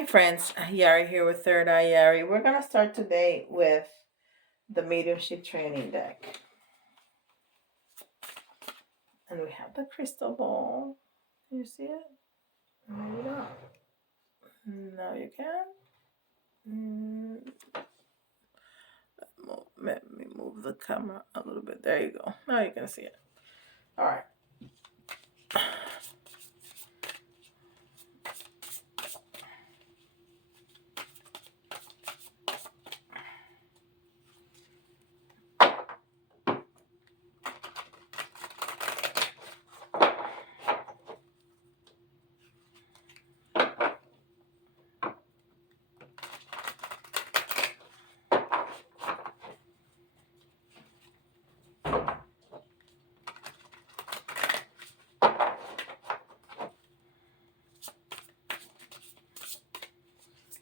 Hi friends, Yari here with Third Eye Yari. We're going to start today with the Mediumship training deck. And we have the crystal ball. Can you see it? Maybe not. No, you can. Let me move the camera a little bit. There you go. Now you can see it. All right.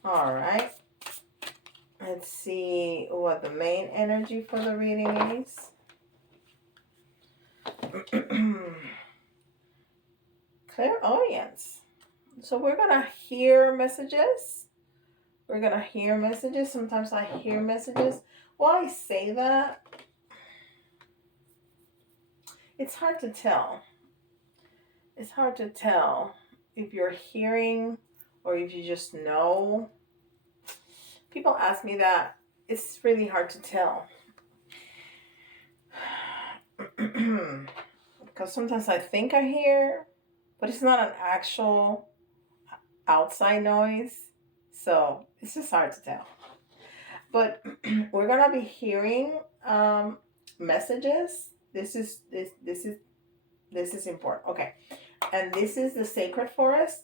All right. Let's see what the main energy for the reading is. Clairaudience. So we're going to hear messages. We're going to hear messages. Sometimes I hear messages. While I say that, it's hard to tell. It's hard to tell if you're hearing or if you just know. People ask me that. It's really hard to tell. Because sometimes I think I hear, but it's not an actual outside noise. So it's just hard to tell. But we're going to be hearing messages. This is important. Okay. And this is the sacred forest.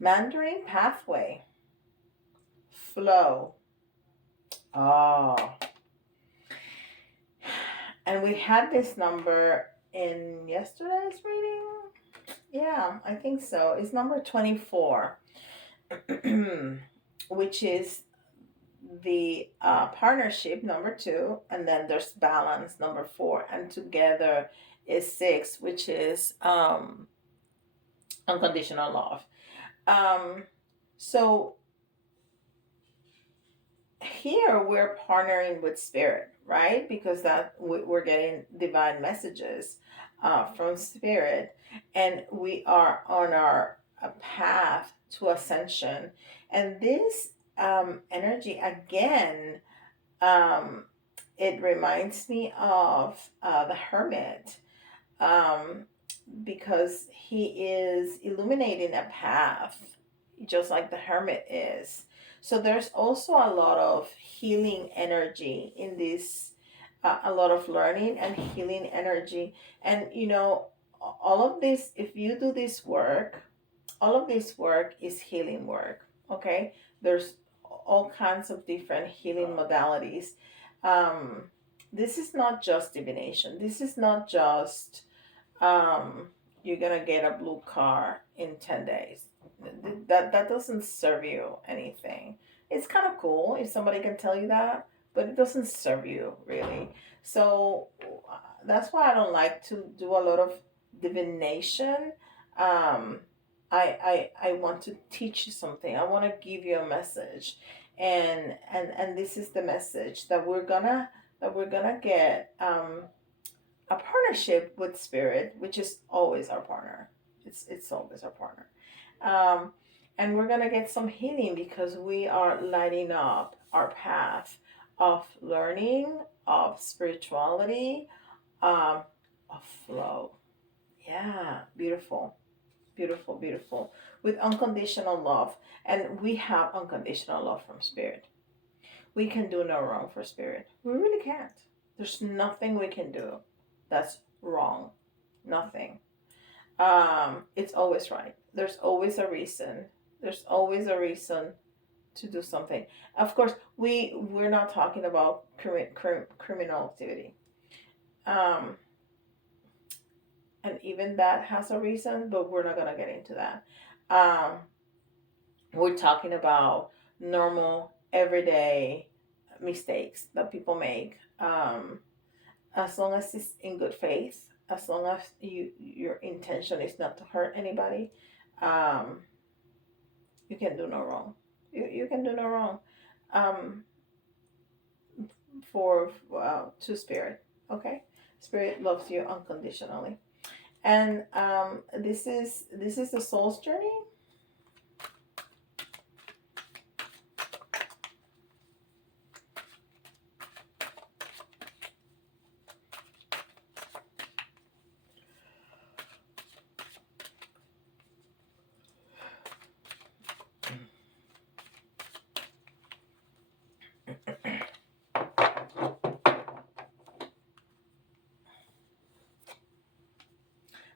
Mandarin pathway. Flow. Oh. And we had this number in yesterday's reading. Yeah, I think so. It's number 24, which is the partnership, number 2. And then there's balance, number 4. And together is 6, which is unconditional love. So here we're partnering with spirit, right? Because that we're getting divine messages from spirit, and we are on our path to ascension. And this energy again, it reminds me of the hermit, because he is illuminating a path just like the hermit is. So there's also a lot of healing energy in this, a lot of learning and healing energy. And all of this, if you do this work, all of this work is healing work. Okay, there's all kinds of different healing modalities. This is not just divination. This is not just you're gonna get a blue car in 10 days. That doesn't serve you anything. It's kind of cool if somebody can tell you that, but it doesn't serve you really. So that's why I don't like to do a lot of divination. um, I want to teach you something. I want to give you a message, and this is the message that we're gonna get. A partnership with spirit, which is always our partner. It's always our partner. And we're gonna get some healing because we are lighting up our path of learning of spirituality, um, of flow. Yeah, beautiful, beautiful, beautiful. With unconditional love. And we have unconditional love from spirit. We can do no wrong for spirit. We really can't. There's nothing we can do that's wrong. Nothing. It's always right. There's always a reason. There's always a reason to do something. Of course, we're not talking about criminal activity. Um, and even that has a reason, but we're not gonna get into that. Um, we're talking about normal, everyday mistakes that people make. As long as it's in good faith, as long as your intention is not to hurt anybody, um, you can do no wrong. You can do no wrong. Um, for to spirit. Okay, spirit loves you unconditionally, and this is the soul's journey.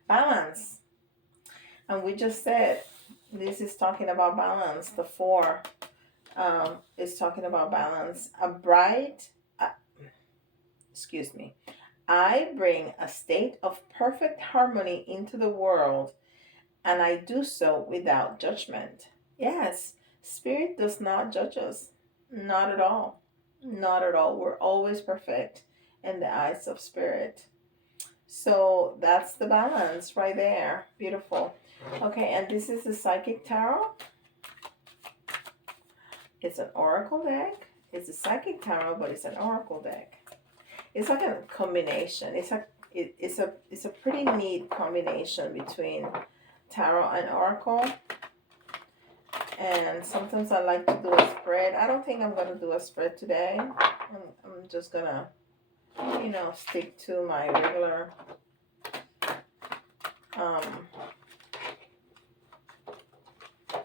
Balance, and we just said this is talking about balance. The four is talking about balance. A bright, uh, excuse me. I bring a state of perfect harmony into the world, and I do so without judgment. Yes, spirit does not judge us. Not at all. Not at all. We're always perfect in the eyes of spirit. So that's the balance right there. Beautiful. Okay, and this is the Psychic Tarot. It's an oracle deck. It's a Psychic Tarot, but it's an oracle deck. It's like a combination. It's a pretty neat combination between tarot and oracle. And sometimes I like to do a spread. I don't think I'm going to do a spread today. I'm just going to, stick to my regular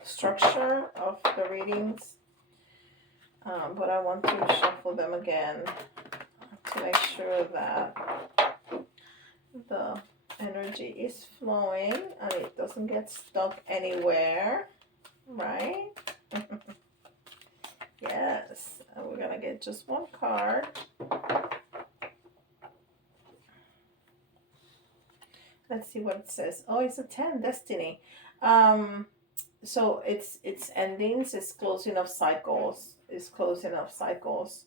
structure of the readings. But I want to shuffle them again to make sure that the energy is flowing and it doesn't get stuck anywhere, right? Yes, and we're gonna get just one card. Let's see what it says. Oh, it's a 10, destiny. So it's endings, it's closing of cycles. It's closing of cycles.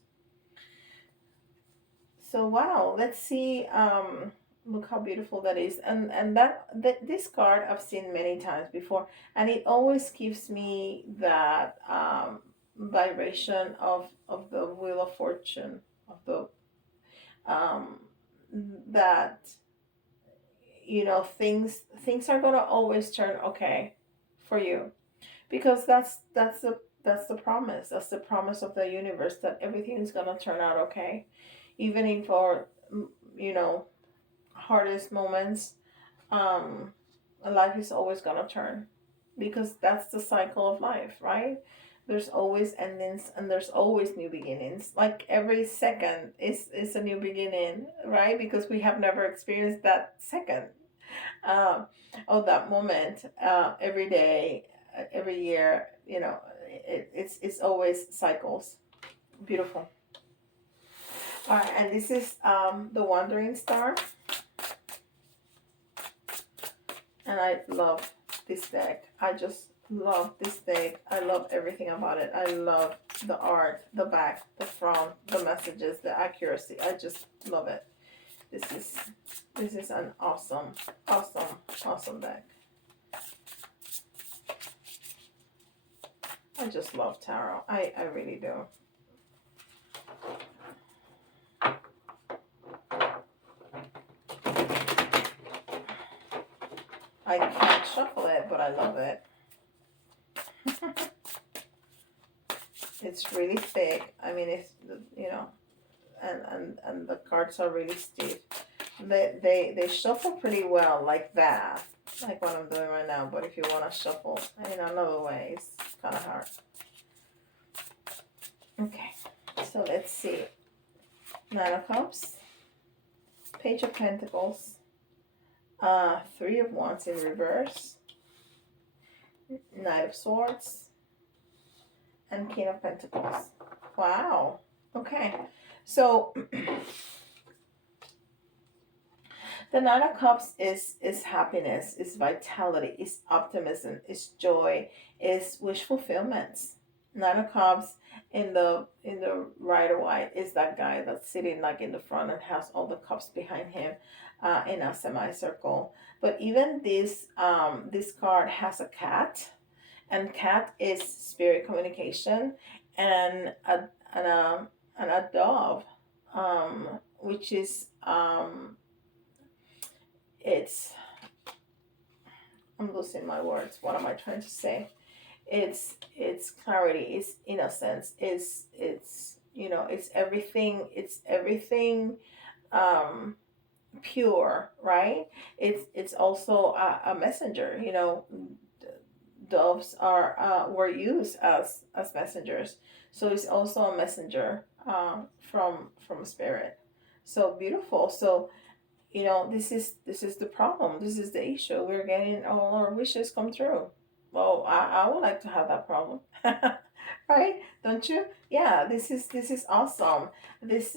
So wow, let's see. Look how beautiful that is, and that this card I've seen many times before, and it always gives me that vibration of the wheel of fortune, of the um, that things are gonna always turn okay for you, because that's the promise. That's the promise of the universe, that everything is gonna turn out okay, even in for you know hardest moments. um Life is always gonna turn, because that's the cycle of life, right? There's always endings and there's always new beginnings. Like every second is a new beginning, right? Because we have never experienced that second, um, of that moment, every day, every year. It's always cycles. Beautiful. All right, and this is the Wandering Star. And I love this deck. I just love this deck. I love everything about it. I love the art, the back, the front, the messages, the accuracy. I just love it. This is an awesome, awesome, awesome deck. I just love tarot. I really do. I can't shuffle it, but I love it. It's really thick. I mean, it's, and the cards are really stiff. They shuffle pretty well like that, like what I'm doing right now. But if you want to shuffle in another way, it's kind of hard. Okay, so let's see. Nine of Cups, Page of Pentacles, Three of Wands in reverse, Knight of Swords, and King of Pentacles. Wow. Okay, so the Nine of Cups is happiness, is vitality, is optimism, is joy, is wish fulfillments. Nine of Cups in the Rider White is that guy that's sitting like in the front and has all the cups behind him, in a semicircle. But even this card has a cat, and cat is spirit communication, and a dove, which is it's I'm losing my words. What am I trying to say? It's clarity, it's innocence, it's it's everything, um pure, right? It's also a messenger. Doves are were used as messengers, so it's also a messenger, from spirit. So beautiful. So this is the problem. This is the issue. We're getting all our wishes come true. Well, I would like to have that problem. Right? Don't you? Yeah, this is awesome. This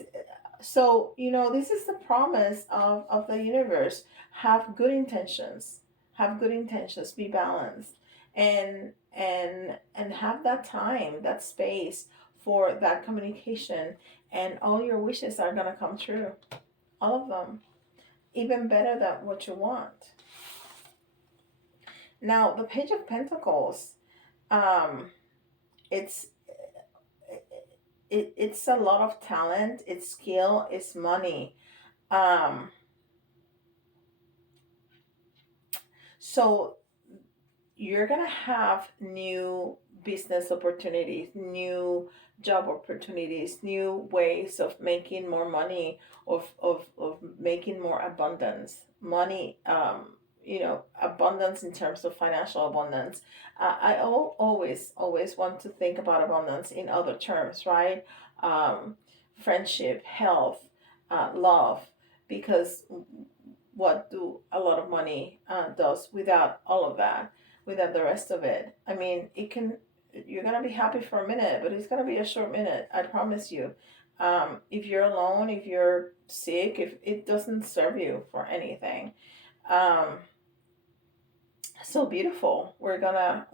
so this is the promise of the universe. Have good intentions. Have good intentions. Be balanced. And have that time, that space for that communication, and all your wishes are gonna come true. All of them, even better than what you want. Now, the Page of Pentacles, um, it's it's a lot of talent, it's skill, it's money. Um, so you're gonna have new business opportunities, new job opportunities, new ways of making more money, of making more abundance. Money, abundance in terms of financial abundance. Always want to think about abundance in other terms, right? Um, Friendship, health, love, because what do a lot of money does without all of that, without the rest of it? I mean, you're gonna be happy for a minute, but it's gonna be a short minute, I promise you. If you're alone, if you're sick, if it doesn't serve you for anything. um, so beautiful. We're gonna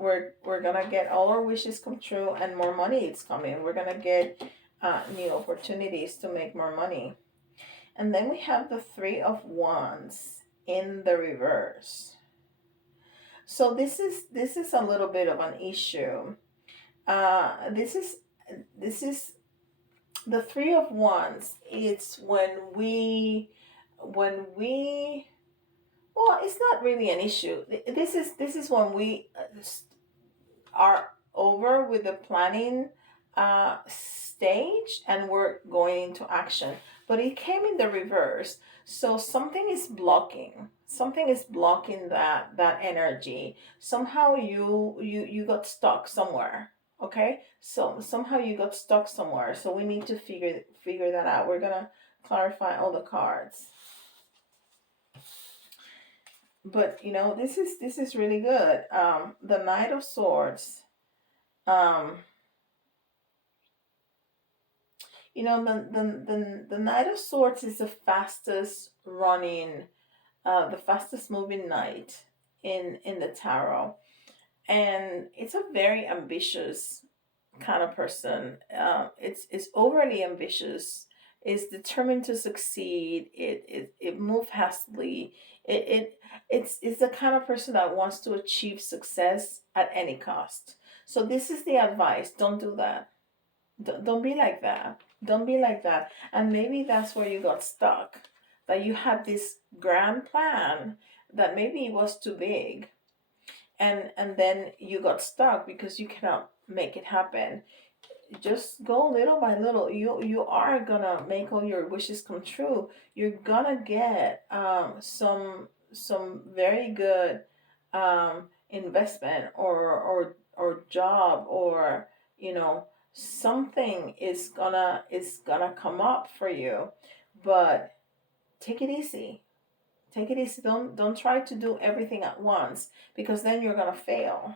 get all our wishes come true, and more money is coming. We're gonna get new opportunities to make more money. And then we have the Three of Wands in the reverse. So this is a little bit of an issue. This is the Three of Wands. It's when we well, it's not really an issue. This is when we are over with the planning stage, and we're going into action. But it came in the reverse. So something is blocking that energy. Somehow you got stuck somewhere. Okay? So somehow you got stuck somewhere. So we need to figure that out. We're gonna clarify all the cards. But this is really good. The Knight of Swords. um the Knight of Swords is the fastest running, the fastest moving knight in the tarot. And it's a very ambitious kind of person. It's overly ambitious. It's determined to succeed. It moves hastily. It's the kind of person that wants to achieve success at any cost. So this is the advice. Don't do that. Don't be like that. Don't be like that. And maybe that's where you got stuck. That you had this grand plan that maybe it was too big, and then you got stuck because you cannot make it happen. just go little by little. You are gonna make all your wishes come true. You're gonna get some very good investment or job, or something is gonna come up for you. But take it easy. Take it easy. Don't try to do everything at once, because then you're gonna fail.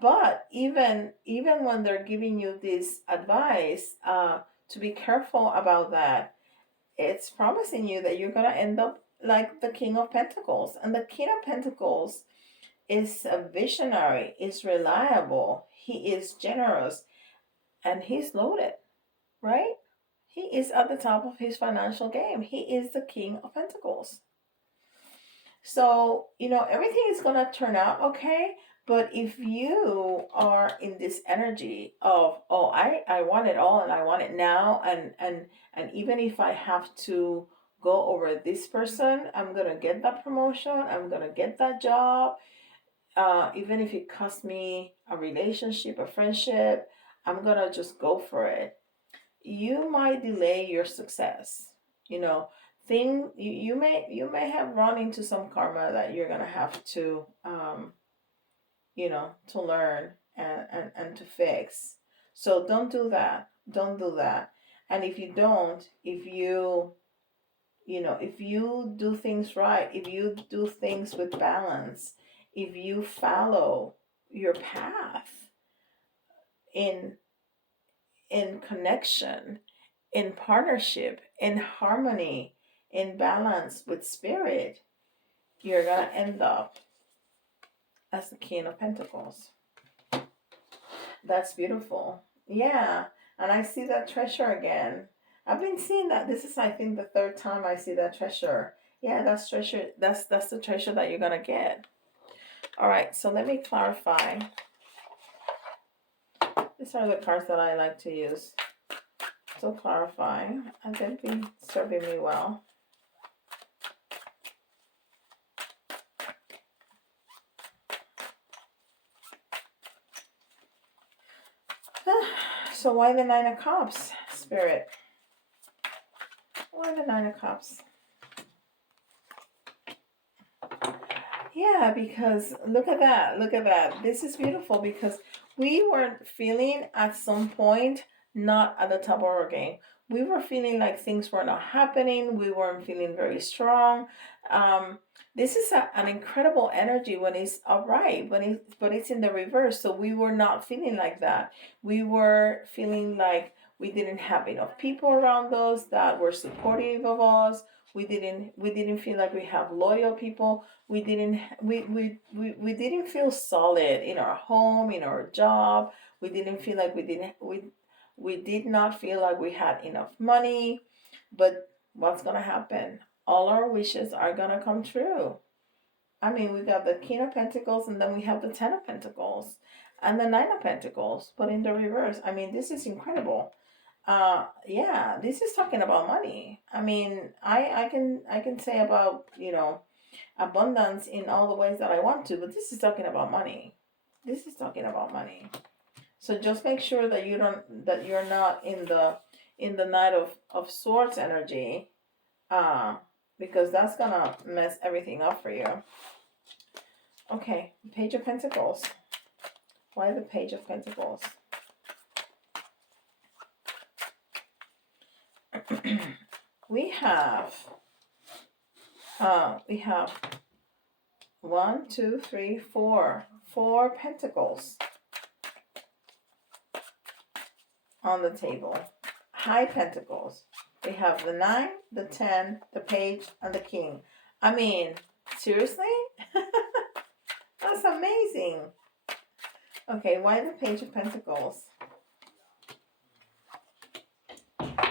But even when they're giving you this advice, to be careful about that, it's promising you that you're gonna end up like the King of Pentacles. And the King of Pentacles is a visionary, is reliable, he is generous, and he's loaded, right? He is at the top of his financial game. He is the King of Pentacles. So, everything is going to turn out okay. But if you are in this energy of, oh, I want it all and I want it now, and even if I have to go over this person, I'm going to get that promotion, I'm going to get that job, even if it costs me a relationship, a friendship, I'm going to just go for it. You might delay your success. You know, you may have run into some karma that you're gonna have to to learn and to fix. So don't do that. Don't do that. And if you don't, if you do things right, if you do things with balance, if you follow your path in connection, in partnership, in harmony, in balance with spirit, you're going to end up as the King of Pentacles. That's beautiful. Yeah. And I see that treasure again. I've been seeing that. This is, I think, the third time I see that treasure. Yeah, that's treasure. That's the treasure that you're going to get. All right. So let me clarify. These are the cards that I like to use. So clarifying, and they've been serving me well. So why the Nine of Cups, Spirit? Why the Nine of Cups? Yeah, because look at that. Look at that. This is beautiful because we were feeling at some point not at the top of our game. We were feeling like things were not happening. We weren't feeling very strong. This is an incredible energy when it's upright, but it's in the reverse. So we were not feeling like that. We were feeling like we didn't have enough people around us that were supportive of us. We didn't feel like we have loyal people. We didn't feel solid in our home, in our job. We didn't feel like we did not feel like we had enough money. But what's gonna happen? All our wishes are gonna come true. I mean, we got the King of Pentacles, and then we have the Ten of Pentacles and the Nine of Pentacles, but in the reverse. I mean, this is incredible. Yeah, this is talking about money. I mean, I can say about, abundance in all the ways that I want to, but this is talking about money. This is talking about money. So just make sure that you're not in the Knight of Swords energy, because that's gonna mess everything up for you. Okay, Page of Pentacles. Why the Page of Pentacles? we have 1, 2, 3, 4 pentacles on the table. High pentacles. We have the 9, the 10, the Page, and the King. I mean, seriously? That's amazing. Okay, why the Page of Pentacles?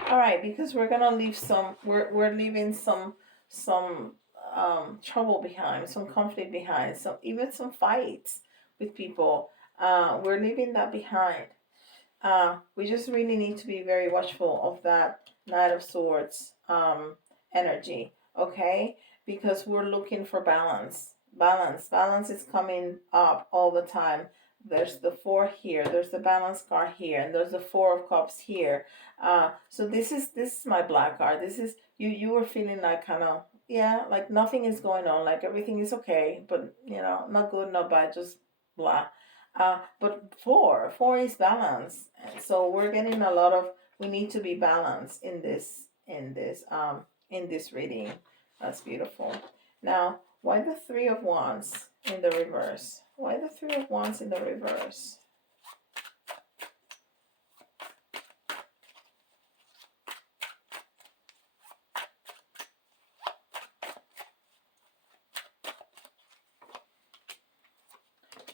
All right, because we're gonna leave we're leaving some trouble behind, some conflict behind, even some fights with people. We're leaving that behind. We just really need to be very watchful of that Knight of Swords energy, okay? Because we're looking for balance. Balance is coming up all the time. there's the 4 here, there's the balance card here, and there's the 4 of cups here. So this is my black card. This is you were feeling like kind of, yeah, like nothing is going on, like everything is okay, but not good, not bad, just blah. But four is balance. And so we're getting a lot of, we need to be balanced in this reading. That's beautiful. Now, why the 3 of Wands in the reverse? Why the 3 of Wands in the reverse?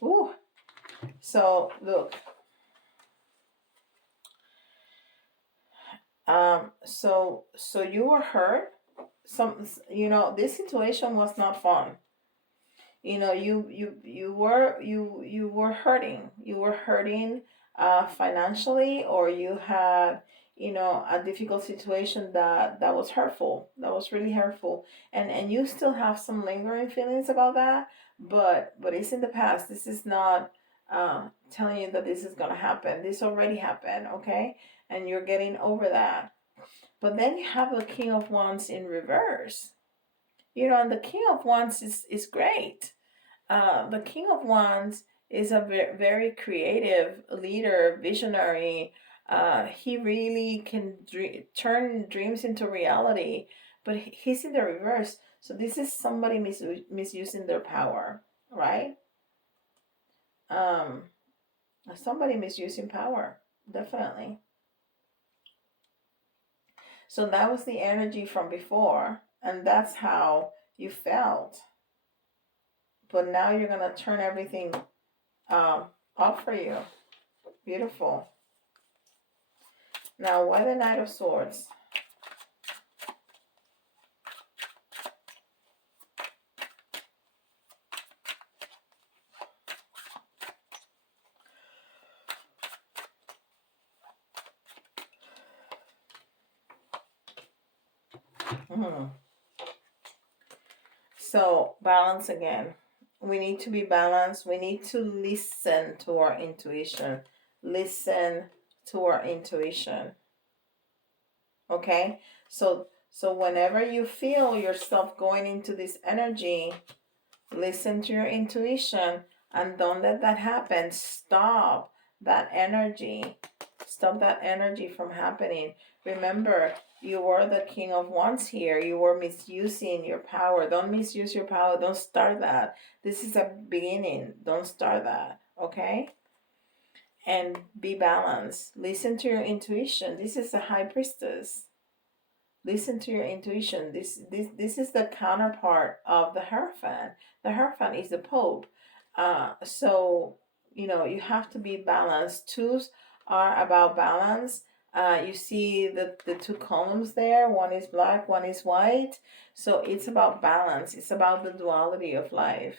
Ooh. So look. So you were hurt. This situation was not fun. You were hurting. You were hurting financially, or you had a difficult situation that was hurtful, that was really hurtful, and you still have some lingering feelings about that, but it's in the past. This is not telling you that this is gonna happen. This already happened, okay? And you're getting over that. But then you have the King of Wands in reverse. And the King of Wands is great. The King of Wands is a very creative leader, visionary. He really can turn dreams into reality, but he's in the reverse. So this is somebody misusing their power, right? Somebody misusing power, definitely. So that was the energy from before, and that's how you felt. But now you're gonna turn everything off for you. Beautiful. Now, why the Knight of Swords? So, balance again. We need to be balanced. We need to listen to our intuition. Listen to our intuition. Okay? So whenever you feel yourself going into this energy, listen to your intuition and don't let that happen. Stop that energy. Stop that energy from happening. Remember, you were the King of Wands here. You were misusing your power. Don't misuse your power. Don't start that. This is a beginning. Don't start that. Okay? And be balanced. Listen to your intuition. This is a High Priestess. Listen to your intuition. This is the counterpart of the Hierophant. The Hierophant is the Pope. So you have to be balanced. Twos are about balance. You see the 2 columns there. One is black, one is white. So it's about balance. It's about the duality of life.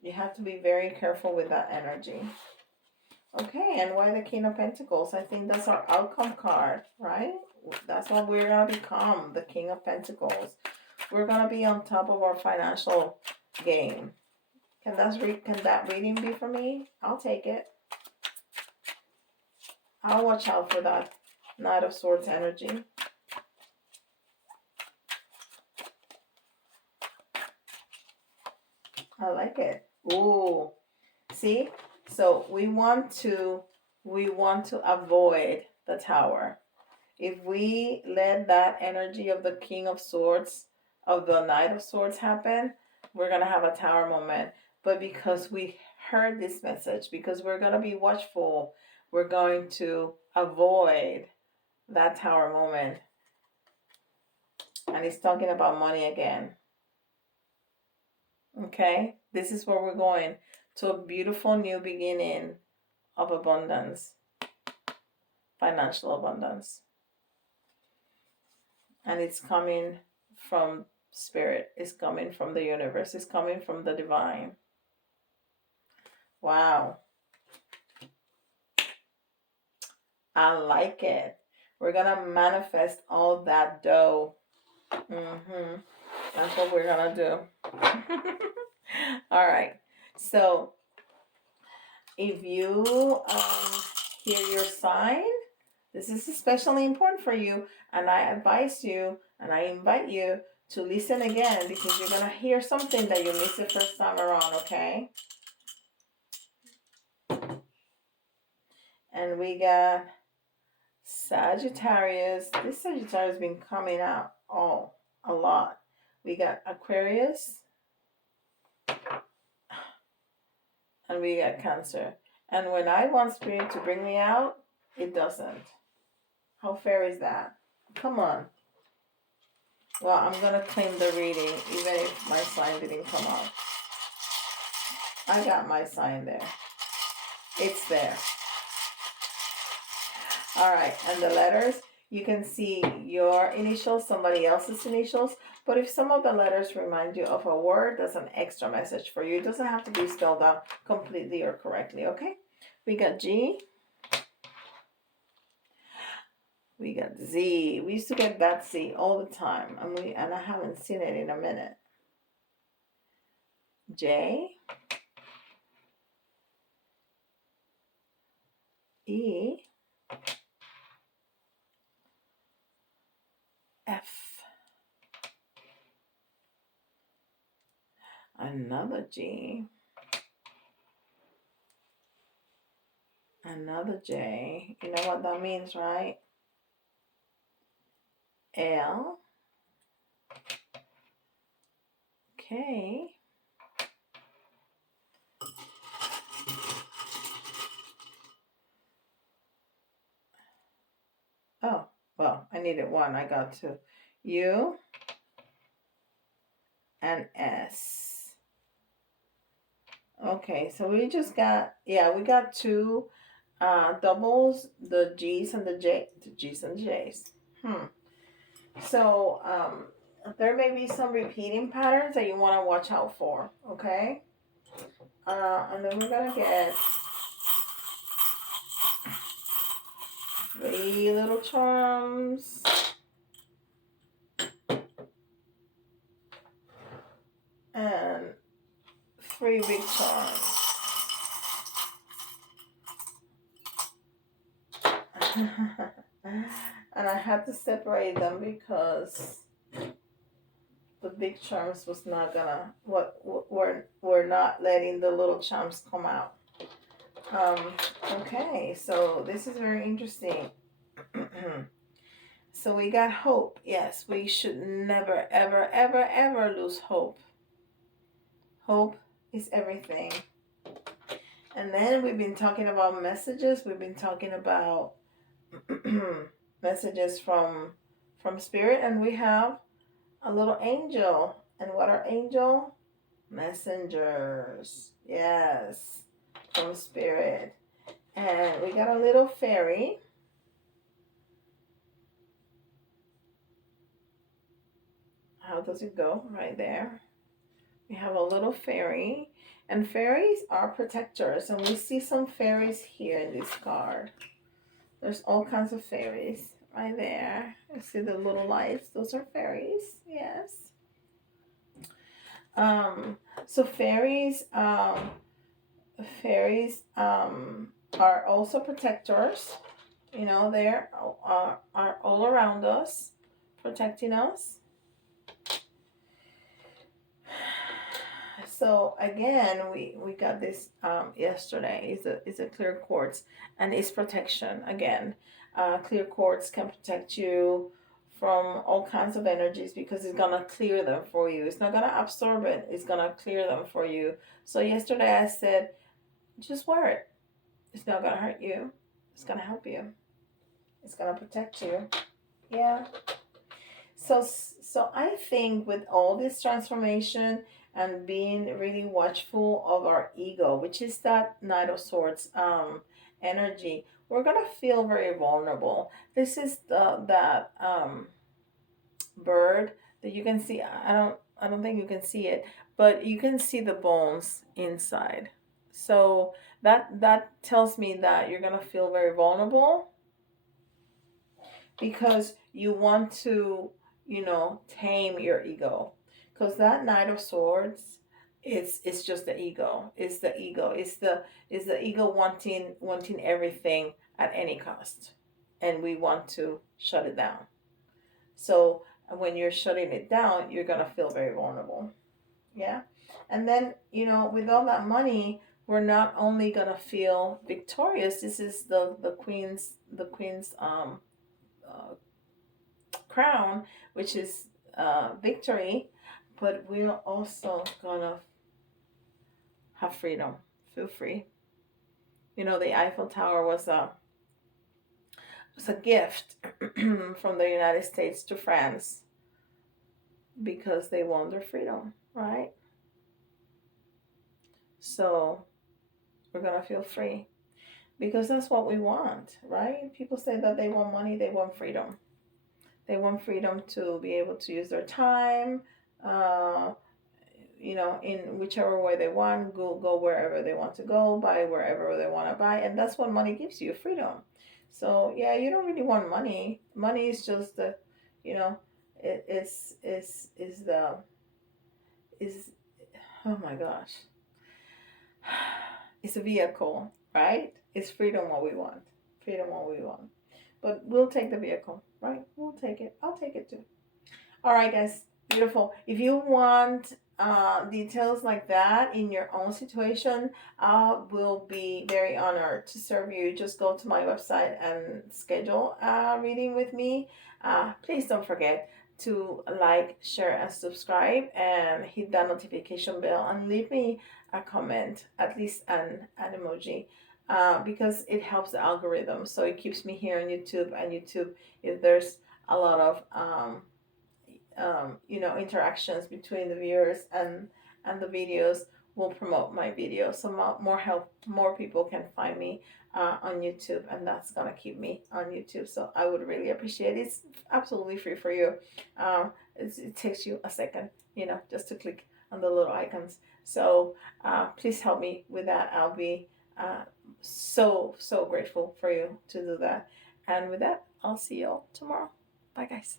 You have to be very careful with that energy. Okay, and why the King of Pentacles? I think that's our outcome card, right? That's what we're going to become, the King of Pentacles. We're going to be on top of our financial game. Can that reading be for me? I'll take it. I'll watch out for that Knight of Swords energy. I like it. Ooh. See? So we want to avoid the Tower. If we let that energy of the King of Swords, of the Knight of Swords happen, we're going to have a Tower moment. But because we heard this message, because we're going to be watchful, we're going to avoid that Tower moment. And it's talking about money again. Okay? This is where we're going, to a beautiful new beginning of abundance. Financial abundance. And it's coming from spirit. It's coming from the universe. It's coming from the divine. Wow. I like it. We're going to manifest all that dough. That's what we're going to do. All right. So if you hear your sign, this is especially important for you, and I advise you and I invite you to listen again, because you're gonna hear something that you missed the first time around, okay? And we got Sagittarius. This Sagittarius has been coming out a lot. We got Aquarius, and we got Cancer. And when I want Spirit to bring me out, it doesn't. How fair is that? Come on. Well, I'm gonna claim the reading, even if my sign didn't come out. I got my sign there. It's there. All right, and the letters, you can see your initials, somebody else's initials, but if some of the letters remind you of a word, that's an extra message for you. It doesn't have to be spelled out completely or correctly, okay? We got G. We got Z. We used to get that Z all the time, and I haven't seen it in a minute. J. E. F. Another G. Another J. You know what that means, right? L. K. Oh, well, I needed one. I got two. U and S. Okay, so we just got, we got two doubles, the G's and the G's and the J's. So there may be some repeating patterns that you want to watch out for, okay? And then we're gonna get 3 little charms. And 3 big charms. And I had to separate them because the big charms was not gonna, we're not letting the little charms come out. Okay, so this is very interesting. So we got hope. Yes, we should never, ever, ever, ever lose hope. Hope is everything. And then we've been talking about messages. We've been talking about messages from Spirit, and we have a little angel. And what are angel? Messengers. Yes, from Spirit. And we got a little fairy. How does it go? Right there. We have a little fairy. And fairies are protectors. And we see some fairies here in this card. There's all kinds of fairies right there. You see the little lights? Those are fairies. Yes. So fairies are also protectors. You know, they are all around us, protecting us. So again, we got this yesterday. It's a clear quartz, and it's protection. Again, clear quartz can protect you from all kinds of energies because it's gonna clear them for you. It's not gonna absorb it. It's gonna clear them for you. So yesterday I said, just wear it. It's not gonna hurt you. It's gonna help you. It's gonna protect you. Yeah. So I think with all this transformation and being really watchful of our ego, which is that Knight of Swords energy, we're gonna feel very vulnerable. This is that bird that you can see. I don't think you can see it, but you can see the bones inside. So that tells me that you're gonna feel very vulnerable because you want to, tame your ego. Because that Knight of Swords, It's just the ego. It's the ego. It's the ego wanting everything at any cost, and we want to shut it down. So when you're shutting it down, you're gonna feel very vulnerable. Yeah. And then, with all that money, we're not only gonna feel victorious. This is the queen's uh, crown, which is victory, but we're also gonna have freedom, feel free. The Eiffel Tower was a gift from the United States to France because they won their freedom, right? So we're gonna feel free because that's what we want, right? People say that they want money, they want freedom. They want freedom to be able to use their time, uh, in whichever way they want, go wherever they want to go, buy wherever they want to buy, and that's what money gives you, freedom. So yeah, you don't really want money. Money is just the, you know, it is the is oh my gosh, it's a vehicle, right? It's freedom what we want, freedom what we want. But we'll take the vehicle, right? We'll take it. I'll take it too. All right, guys, beautiful. If you want details like that in your own situation, I will be very honored to serve you. Just go to my website and schedule a reading with me. Please don't forget to like, share, and subscribe, and hit that notification bell, and leave me a comment, at least an emoji. Because it helps the algorithm, so it keeps me here on YouTube. And YouTube, if there's a lot of interactions between the viewers and the videos, will promote my videos, so more people can find me on YouTube, and that's gonna keep me on YouTube. So I would really appreciate it. It's absolutely free for you. It takes you a second, just to click on the little icons. So please help me with that. I'll be so grateful for you to do that. And with that, I'll see you all tomorrow. Bye, guys.